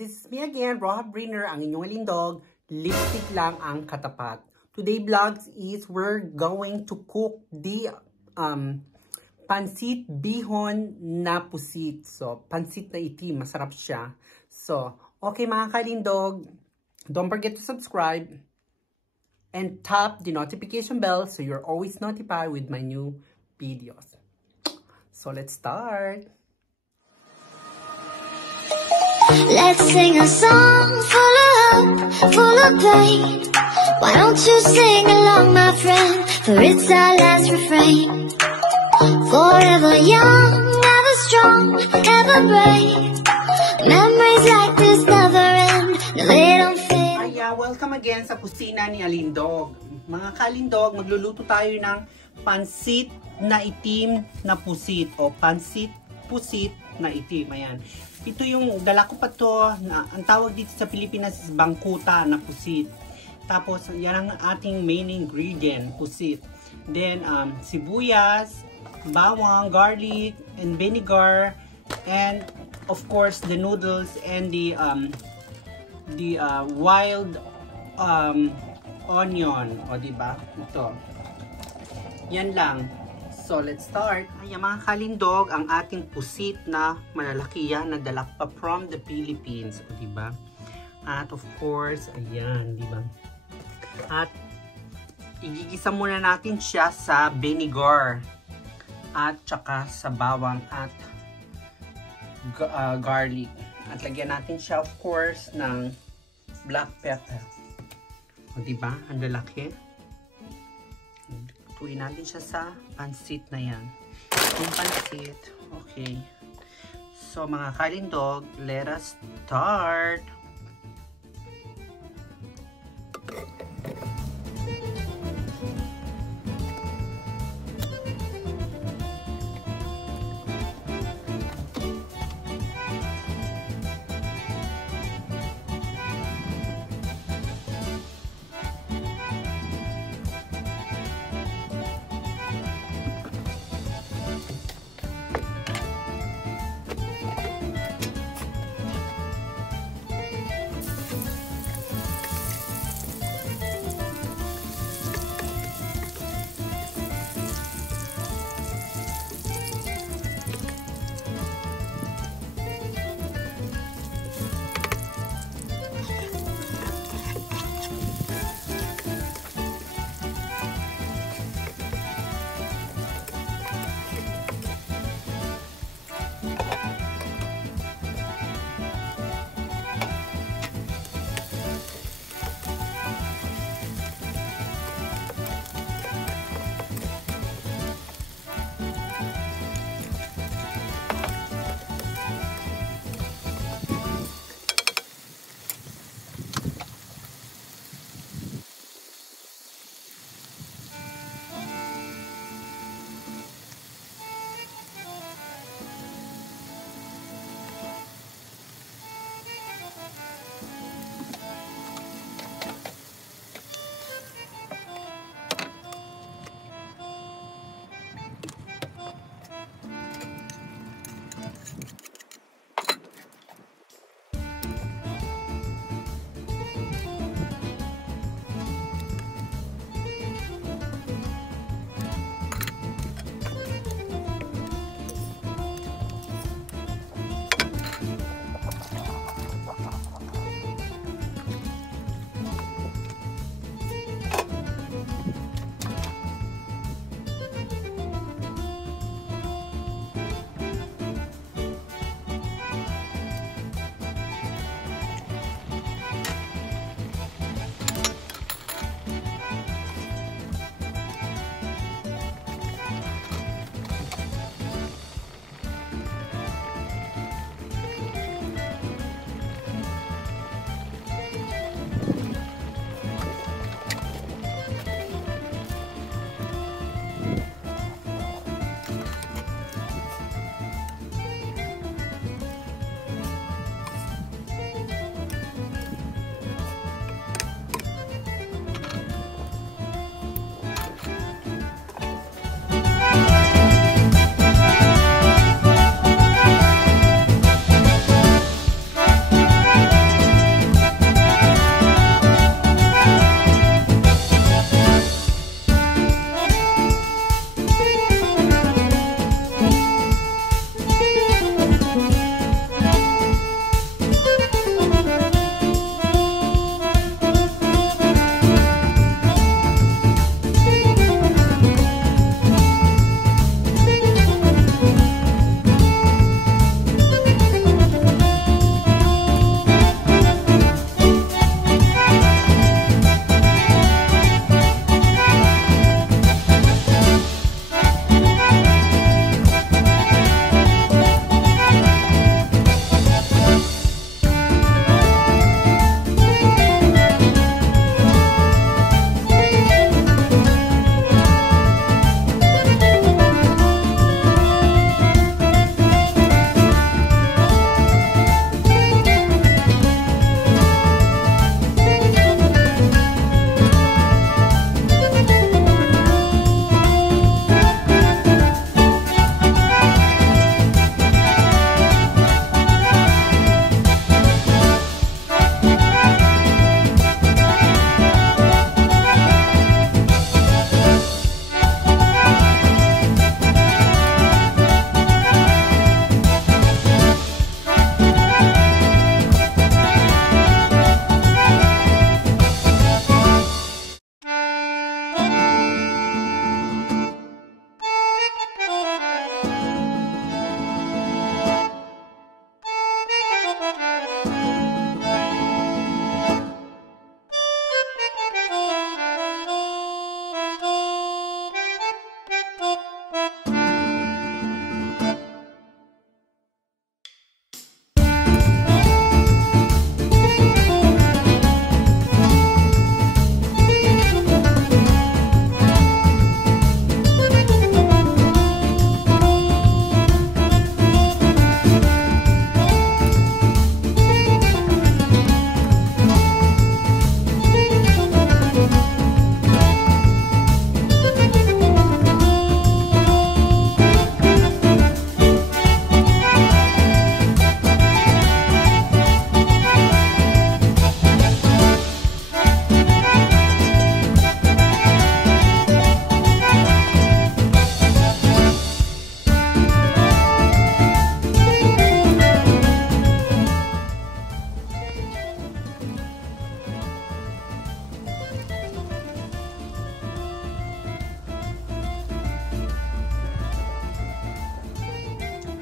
this is me again, Roha Briner, ang inyong alindog. Lipstick lang ang katapat. Today vlogs is we're going to cook the pansit bihon na pusit. So, pansit na itim, masarap siya. So, okay mga kalindog, don't forget to subscribe and tap the notification bell so you're always notified with my new videos. So, let's start. Let's sing a song full of hope, full of pain. Why don't you sing along, my friend? For it's our last refrain. Forever young, ever strong, ever brave. Memories like this never end. No, they don't fade. Welcome again sa kusina ni Alindog. Mga kalindog, magluluto tayo ng pansit na itim na pusit o pansit pusit na itim. Ayan. Ito yung dala ko pa to, ang tawag dito sa Pilipinas is bangkuta na pusit. Tapos yan ang ating main ingredient, pusit. Then sibuyas, bawang, garlic, and vinegar, and of course the noodles and the wild onion, o diba? Ito. Yan lang. So, let's start. Ayan mga kalindog, ang ating pusit na malalaki yan, nadala pa from the Philippines. O, diba? At of course, ayan, diba? At, igigisa muna natin siya sa vinegar. At, tsaka sa bawang at garlic. At, lagyan natin siya, of course, ng black pepper. O, diba? Ang lalaki. Tuin natin siya sa pansit na yan. Yung pansit. Okay. So, mga kalindog, let us start.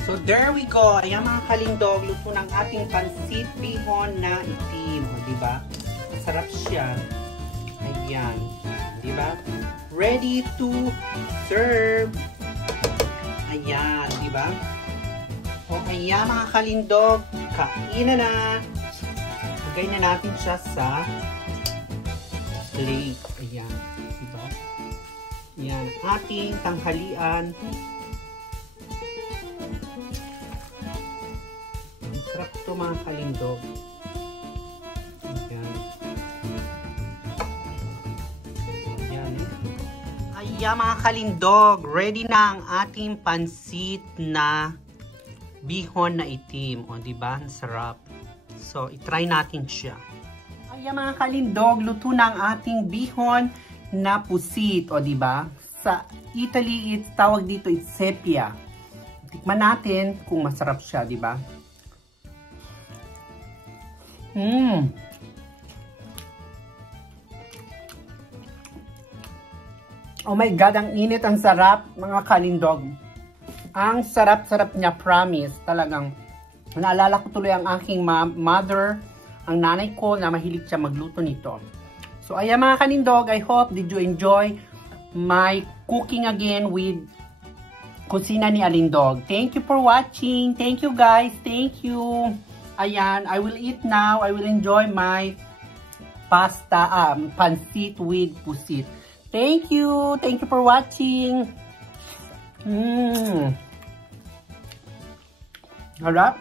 So there we go. Ayan mga kalindog, luto ng ating pansit bihon na itim. O, diba? Masarap siya. Ayan. Diba? Ready to serve. Ayan. Diba? O, ayan mga kalindog. Kain na. Lagay na natin siya sa plate. Ayan. Diba? Ayan. Ating tanghalian. Sarap ito mga kalindog. Ayan. Ayan. Ayan mga kalindog. Ready na ang ating pansit na bihon na itim. O diba? Ang sarap. So, itry natin siya. Ayan mga kalindog. Luto na ang ating bihon na pusit. O diba? Sa Italy, tawag dito it's sepia. Tikman natin kung masarap siya, diba? Oh my God, ang init, ang sarap, mga kalindog. Ang sarap-sarap niya, promise. Talagang, naalala ko tuloy ang aking mother, ang nanay ko, na mahilig siya magluto nito. So, ayan mga kalindog, I hope did you enjoy my cooking again with Kusina ni Alindog. Thank you for watching. Thank you guys. Thank you. Ayan, I will eat now. I will enjoy my pasta, pansit with pusit. Thank you. Thank you for watching. Harap.